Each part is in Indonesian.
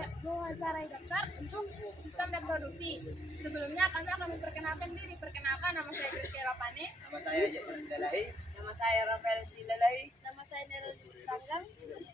mewawancarai dokter untuk sistem reproduksi. Sebelumnya kami akan memperkenalkan diri. Perkenalkan, nama saya Graciela Pane. Nama saya Jason Silalahi. Nama saya Rafael Silalahi. Nama saya Nerul Sanggang.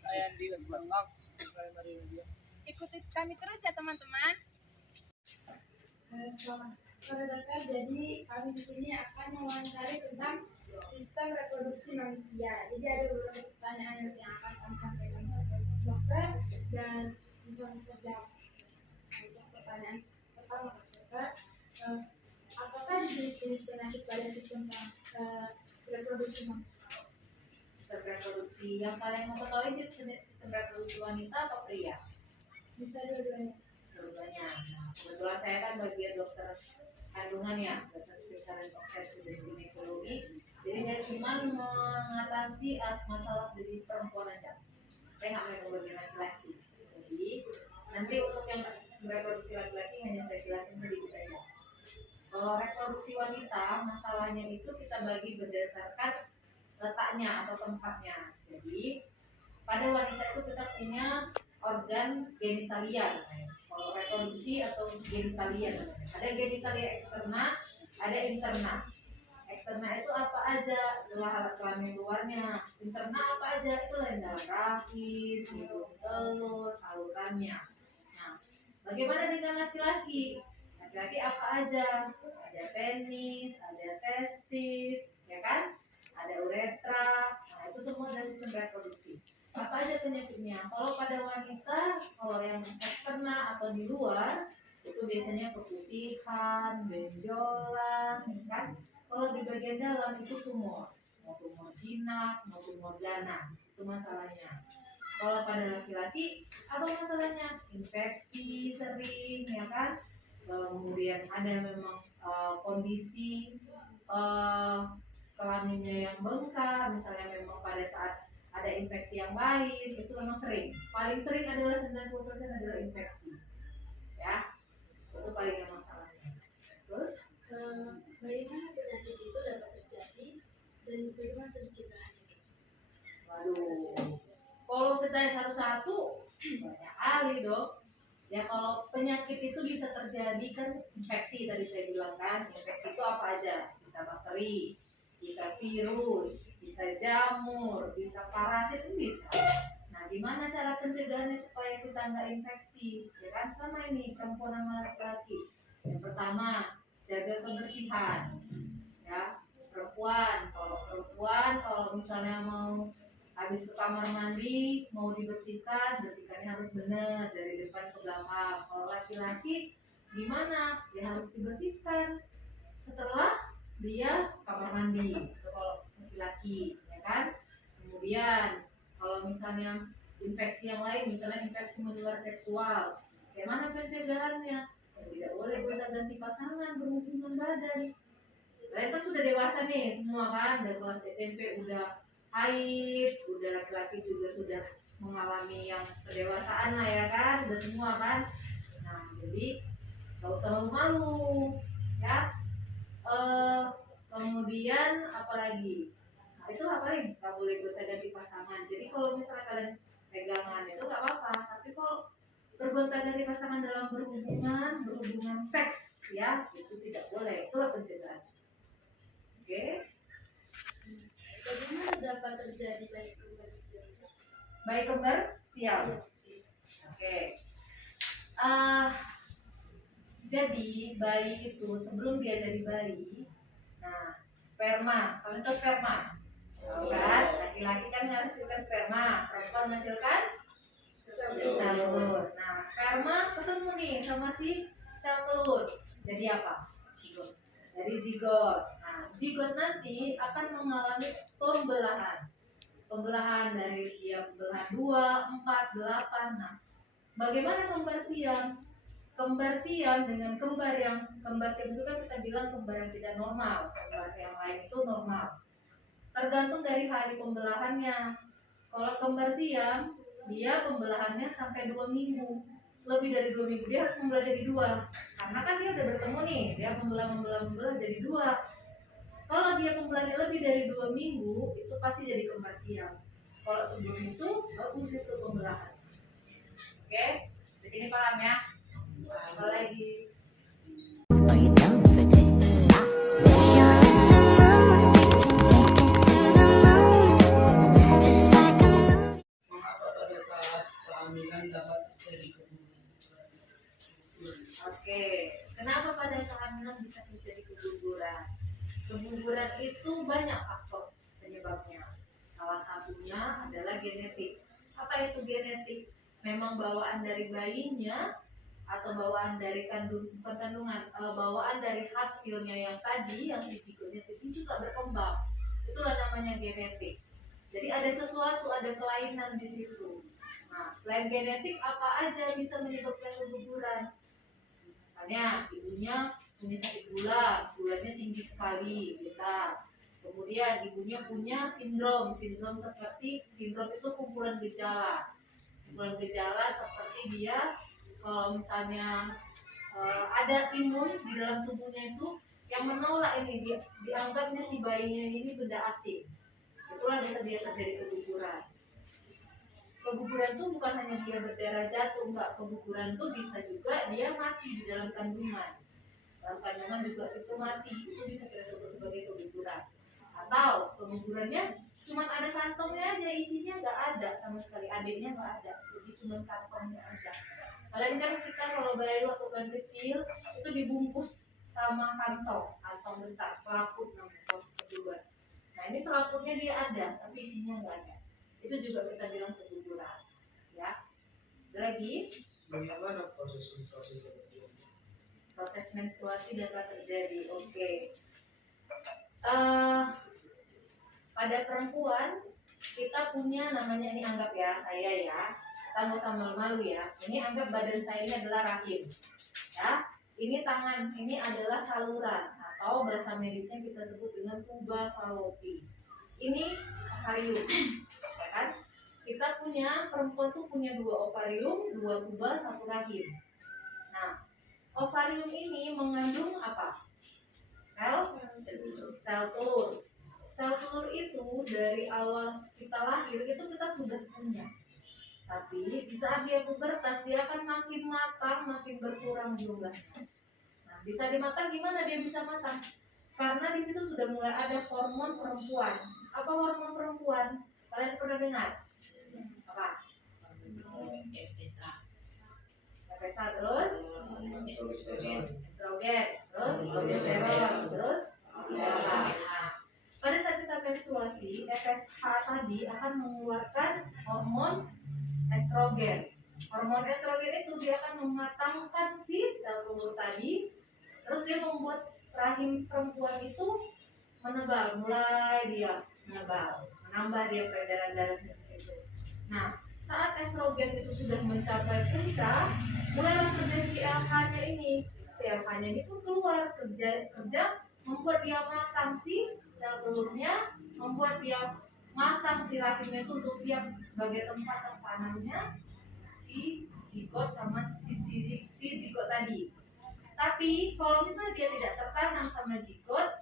Saya Andi Bangkok. Ikuti kami terus ya teman-teman. Selamat sore dokter. Jadi kami di sini akan mewawancari tentang sistem reproduksi manusia. Jadi ada beberapa pertanyaan yang akan kami sampaikan kepada dokter dan bisa menjawab. Untuk pertanyaan pertama dokter, apa saja jenis-jenis penyakit pada sistem reproduksi manusia? Sistem reproduksi yang kalian mau ketahui jenis sistem reproduksi wanita atau pria? Bisa dua-duanya. Dua-duanya. Nah, kebetulan saya kan bagian dokter kandungan ya, dokter spesialis obstetrik dan ginekologi. Jadi saya cuma mengatasi masalah dari perempuan aja. Saya nggak mau bagian laki-laki. Jadi nanti untuk yang reproduksi laki-laki hanya saya jelasin sedikit aja. Kalau reproduksi wanita, masalahnya itu kita bagi berdasarkan letaknya atau tempatnya. Jadi pada wanita itu kita punya organ genitalia namanya. Kalau reproduksi atau genitalia namanya. Ada genitalia eksterna, ada interna. Eksterna itu apa aja? Alat kelamin luarnya. Interna apa aja? Itu lain dalam rahim, hidung telur, salurannya. Nah, bagaimana dengan laki-laki? Laki-laki apa aja? Ada penis, ada testis, ya kan? Ada uretra. Nah, itu semua dari sistem reproduksi. Apa aja penyakitnya? Kalau pada wanita, kalau yang eksterna atau di luar, itu biasanya keputihan, benjolan, kan? Kalau di bagian dalam itu tumor, mau tumor jinak, mau tumor ganas, itu masalahnya. Kalau pada laki-laki, apa masalahnya? Infeksi sering, ya kan? Kemudian ada memang kondisi kelaminnya yang bengkak, misalnya memang pada saat ada infeksi yang lain, itu memang sering. Paling sering adalah 90% adalah infeksi, ya. Itu paling yang masalahnya. Terus? Bagaimana penyakit itu dapat terjadi dan bagaimana pencegahannya? Waduh, kalau saya satu-satu banyak kali dok. Ya kalau penyakit itu bisa terjadi kan infeksi tadi saya bilang kan. Infeksi itu apa aja? Bisa bakteri, bisa virus, bisa jamur, bisa parasit, itu bisa. Nah, gimana cara pencegahannya supaya kita nggak infeksi? Ya kan sama ini perempuan sama laki-laki. Yang pertama, jaga kebersihan. Ya, perempuan kalau misalnya mau habis ke kamar mandi mau dibersihkan, bersihkannya harus benar dari depan ke belakang. Kalau laki-laki gimana? Ya harus dibersihkan setelah dia kamar mandi. Itu kalau laki-laki, ya kan? Kemudian kalau misalnya infeksi yang lain, misalnya infeksi menular seksual, bagaimana pencegahannya? Ya, tidak boleh gonta-ganti pasangan, berhubungan badan. Kalian kan sudah dewasa nih semua kan, dari kelas SMP udah haid, udah laki-laki juga sudah mengalami yang kedewasaan lah ya kan, udah semua kan. Nah jadi gak usah malu-malu ya. Kemudian apalagi? Nah itu apalagi gak boleh gonta-ganti pasangan. Jadi kalau misalnya kalian pegangan itu gak apa-apa, tapi kalau bergonta-ganti pasangan dalam berhubungan seks ya itu tidak boleh, itulah pencegahan. Oke. Bagaimana dapat terjadi bayi kembar siam? Bayi kembar siam. Oke. Jadi bayi itu sebelum dia jadi bayi, nah sperma, kalian tahu sperma? Tahu kan? Laki-laki kan menghasilkan sperma, perempuan menghasilkan sel telur. Nah sperma ketemu nih sama si sel telur. Jadi apa? Zigot. Dari zigot. Nah zigot nanti akan mengalami pembelahan dari dia pembelahan 2, 4, 8. Nah bagaimana kembar siam? Kembar siam dengan kembar siam itu kan kita bilang kembar yang tidak normal, kembar yang lain itu normal. Tergantung dari hari pembelahannya. Kalau kembar siam, dia pembelahannya sampai 2 minggu. Lebih dari 2 minggu dia harus membelah jadi 2. Karena kan dia udah bertemu nih, dia membelah jadi 2. Kalau dia pembelahnya lebih dari 2 minggu, itu pasti jadi kembar siam. Kalau sebelum itu, bagus itu pembelahan. Oke, di paham ya? Apalagi Are you down for this? If you're in the mood, take it to the moon. Just like a moon. Mengapa pada saat kehamilan dapat terjadi keguguran? Oke, kenapa pada kehamilan bisa terjadi keguguran? Keguguran itu banyak faktor penyebabnya. Salah satunya adalah genetik. Apa itu genetik? Memang bawaan dari bayinya atau bawaan dari kandungan, bawaan dari hasilnya yang tadi, yang si zigotnya itu juga berkembang. Itulah namanya genetik. Jadi ada sesuatu, ada kelainan di situ. Nah, selain genetik, apa aja bisa menyebabkan keguguran? Misalnya ibunya punya sakit gula, gulanya tinggi sekali, bisa. Kemudian ibunya punya sindrom seperti sindrom itu kumpulan gejala. Kumpulan gejala seperti dia kalau misalnya ada imun di dalam tubuhnya itu yang menolak ini, dianggapnya si bayinya ini benda asing. Itulah bisa dia terjadi keguguran. Keguguran itu bukan hanya dia berdarah jatuh, enggak. Keguguran itu bisa juga dia mati di dalam kandungan. Dalam kandungan juga itu mati, itu bisa kita sebut sebagai keguguran. Atau kegugurannya cuma ada kantongnya aja, isinya nggak ada sama sekali, adiknya nggak ada, jadi cuma kantongnya aja. Kalian kan kita kalau bayi waktu kan kecil itu dibungkus sama kantong besar, selaput namanya, selaput ketuban. Nah ini selaputnya dia ada, tapi isinya nggak ada. Itu juga kita bilang keguguran, ya. Ada lagi? Bagaimana proses menstruasi terjadi? Proses menstruasi dapat terjadi. Oke. Pada perempuan kita punya namanya, ini anggap ya saya ya, kita nggak usah malu-malu ya. Ini anggap badan saya ini adalah rahim, ya. Ini tangan, ini adalah saluran atau bahasa medisnya kita sebut dengan tuba fallopi. Ini ovarium, ya kan? Kita punya, perempuan tuh punya 2 ovarium, 2 tuba, 1 rahim. Nah, ovarium ini mengandung apa? Sel telur. Sel telur itu dari awal kita lahir itu kita sudah punya. Tapi di saat dia pubertas dia akan makin matang, makin berkurang jumlahnya. Nah, bisa dimatang gimana dia bisa matang? Karena di situ sudah mulai ada hormon perempuan. Apa hormon perempuan? Kalian pernah dengar? Apa? FSH terus? Estrogen, terus progesteron, terus pada saat kita menstruasi, FSH tadi akan mengeluarkan hormon estrogen. Hormon estrogen itu dia akan mematangkan si sel telur tadi, terus dia membuat rahim perempuan itu menebal, mulai dia menebal, menambah dia peredaran darahnya di situ. Nah, saat estrogen itu sudah mencapai puncak, mulailah kerja si LH-nya ini. Si LH-nya ini pun keluar kerja membuat dia matang si sel telurnya, membuat dia matang si rahimnya itu untuk siap sebagai tempat tertanamnya si zigot sama si zigot tadi. Tapi kalau misalnya dia tidak tertanam sama zigot,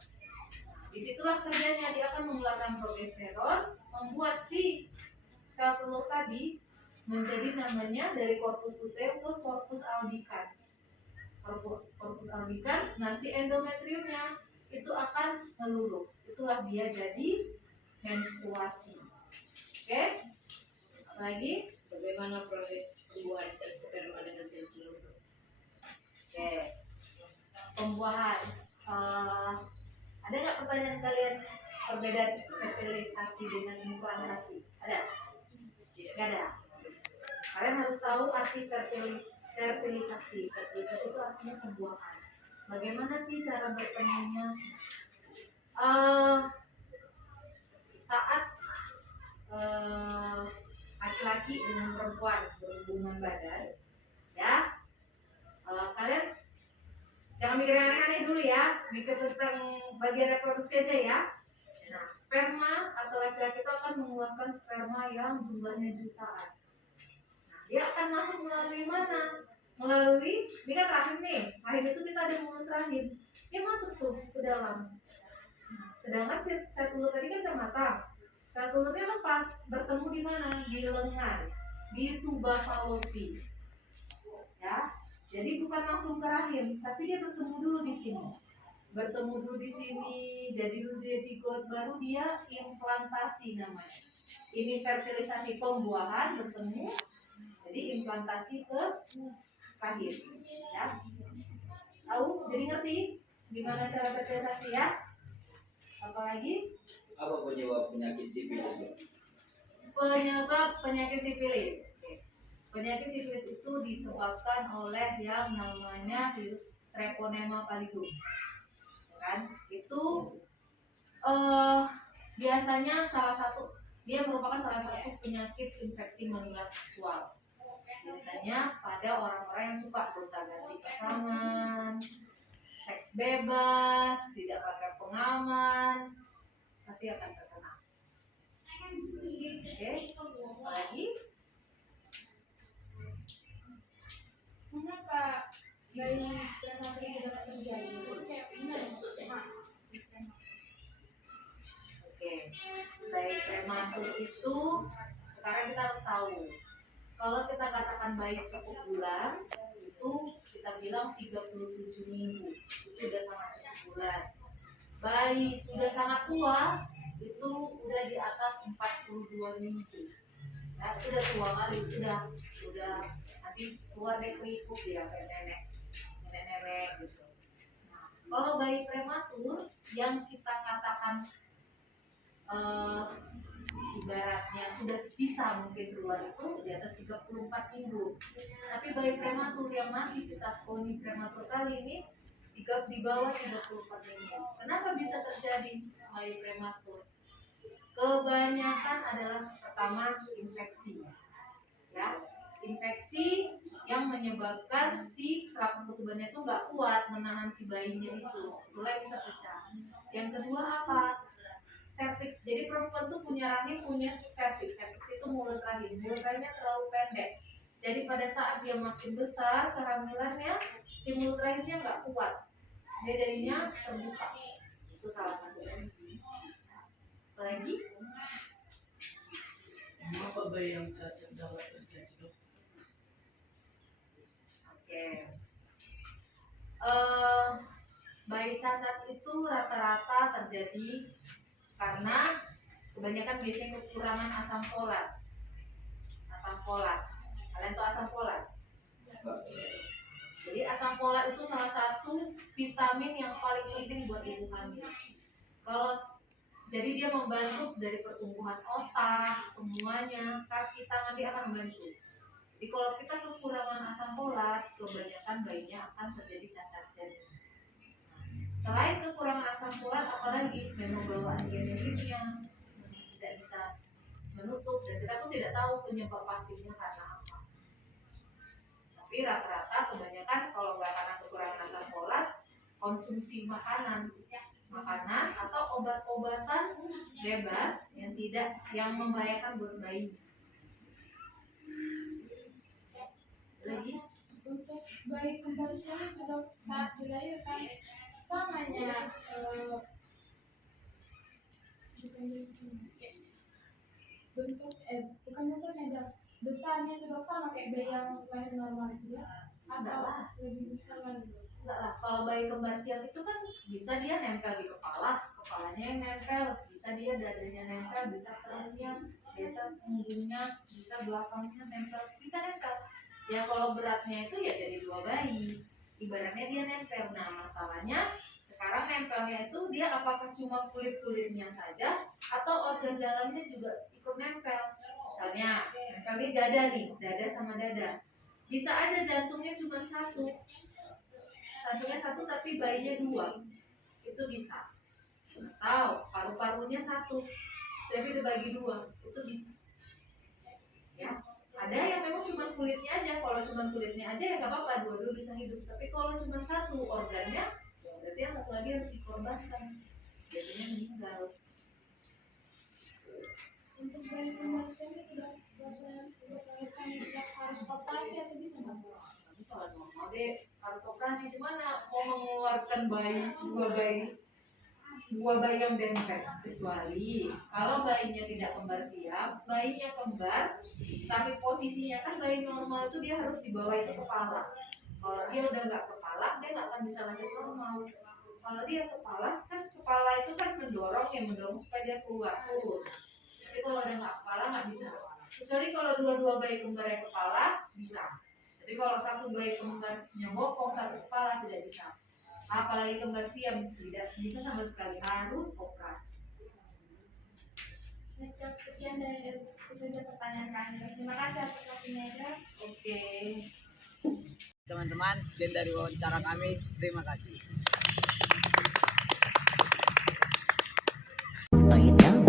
disitulah kerjanya dia akan mengeluarkan progesteron, membuat si sel telur tadi menjadi namanya dari corpus luteum ke corpus albicans. Corpus albicans, nah si endometriumnya itu akan meluruh. Itulah dia jadi menstruasi. Oke? Lagi? Bagaimana proses pembuahan sel sperma dengan sel telur? Oke. Pembuahan. Ada nggak pertanyaan kalian perbedaan fertilisasi dengan implantasi? Ada? Nggak ada. Kalian harus tahu arti fertilisasi. Fertilisasi itu artinya pembuahan. Bagaimana sih cara bertemunya? Saat laki-laki dengan perempuan berhubungan badan, ya, kalian jangan mikir yang aneh-aneh dulu ya, mikir tentang bagian reproduksi aja ya. Nah, sperma atau laki-laki itu akan mengeluarkan sperma yang jumlahnya jutaan. Nah, dia akan masuk melalui mana? Melalui, ini kan rahim nih, rahim itu kita ada mulut rahim, dia masuk tuh ke dalam. Nah, sedangkan sel telur tadi kan udah matang. Sel telurnya lepas, bertemu di mana? Di lengan, di tuba fallopi. ya. Jadi bukan langsung ke rahim, tapi dia bertemu dulu di sini. Bertemu dulu di sini, jadi dulu dia zigot, baru dia implantasi namanya. Ini fertilisasi pembuahan bertemu, jadi implantasi ke rahim, ya. Tahu? Jadi ngerti gimana cara fertilisasi ya? Apalagi Apa penyebab penyakit sifilis, Dok? penyebab penyakit sifilis. Oke. Penyakit sifilis itu disebabkan oleh yang namanya virus Treponema pallidum. Kan? Itu biasanya dia merupakan salah satu penyakit infeksi menular seksual. Biasanya pada orang-orang yang suka gonta-ganti pasangan, seks bebas, tidak pakai pengaman, pasti akan terkena. Oke, apalagi Mengapa bayi prematur itu dapat terjadi? Itu kayak gimana maksudnya? oke, bayi prematur itu sekarang kita harus tahu. Kalau kita katakan bayi 10 bulan, itu kita bilang 37 minggu. Itu udah sangat cukup bulan. Bayi sudah sangat tua, itu udah di atas 42 minggu. Ya, itu udah tua kali, itu udah nanti keluar dari keriput ya kayak nenek gitu. Nah, kalau bayi prematur yang kita katakan ibaratnya sudah bisa mungkin keluar itu di atas 34 minggu. Tapi bayi prematur yang masih kita poni prematur kali ini di bawah 34 minggu. Kenapa bisa terjadi bayi prematur? Kebanyakan adalah pertama infeksi. Ya, infeksi yang menyebabkan si serat ketubannya itu nggak kuat menahan si bayinya itu, mulai bisa pecah. Yang kedua apa? Cervix. Jadi perempuan tuh punya rahim, punya cervix. Cervix itu mulut rahim. Mulut rahimnya terlalu pendek. Jadi pada saat dia makin besar kehamilannya, si mulut rahimnya nggak kuat. Dia jadinya terbuka. Itu salah satunya. Lagi? Mengapa bayi yang cacat dapat terjadi, Dok? Oke. Bayi cacat itu rata-rata terjadi karena kebanyakan biasanya kekurangan asam folat. Asam folat. Kalian tahu asam folat? Jadi asam folat itu salah satu vitamin yang paling penting buat ibu hamil. Jadi dia membantu dari pertumbuhan otak, semuanya, kaki, tangan dia akan membantu. Jadi kalau kita kekurangan asam folat, kebanyakan bayinya akan terjadi cacat jantung. Selain kekurangan asam folat, apalagi memang bawaan genetiknya tidak bisa menutup dan kita pun tidak tahu penyebab pastinya karena apa. Tapi rata-rata kebanyakan kalau nggak karena kekurangan asam folat, konsumsi makanan atau obat-obatan bebas yang membahayakan buat bayi. Lagi Untuk bayi kembar siang itu Dok, saat dilahirkan samanya bukan bentuknya Dok, besarnya itu Dok sama kayak bayi yang lahir normal itu ya? Enggak lah. Lebih besar lagi? Enggak lah, kalau bayi kembar siam itu kan bisa dia nempel di kepalanya yang nempel, bisa dia dadanya nempel, bisa perutnya, bisa punggungnya, bisa belakangnya nempel, bisa nempel. Ya kalau beratnya itu ya jadi 2 bayi, ibaratnya dia nempel. Nah masalahnya sekarang nempelnya itu dia apakah cuma kulit-kulitnya saja atau organ dalamnya juga ikut nempel. Misalnya nempel di dada nih, dada sama dada. Bisa aja jantungnya cuma satunya satu tapi bayinya 2, itu bisa. Atau paru-parunya 1 tapi dibagi 2, itu bisa. Ya, ada yang memang cuma kulitnya aja. Kalau cuma kulitnya aja ya nggak apa-apa, 2 bisa hidup. Tapi kalau cuma 1 organnya, berarti yang satu lagi harus dikorbankan. Biasanya meninggal. Untuk bayi kembar siang itu Dok, proses melahirkan itu Dok, harus operasi atau bisa nggak? Bisa lah normal deh, harus operasi. Gimana mau mengeluarkan bayi 2 bayi? dua bayi yang dempet, kecuali kalau bayinya tidak kembar siap, bayinya kembar tapi posisinya kan bayi normal itu dia harus di bawah itu kepala. Kalau dia udah nggak kepala, dia nggak akan bisa lahir normal. Kalau dia kepala, kan kepala itu kan mendorong supaya dia keluar turun. Tapi kalau udah nggak kepala nggak bisa. Kecuali kalau dua-dua bayi kembarnya kepala bisa. Tapi kalau satu bayi kembarnya bokong satu kepala tidak bisa. Apalagi kembar siam tidak bisa sama sekali, harus operasi. Dok, sekian dari itu aja pertanyaan kami. Terima kasih atas waktunya, Dok. Oke. Teman-teman, sekian dari wawancara kami. Terima kasih. Well, you don't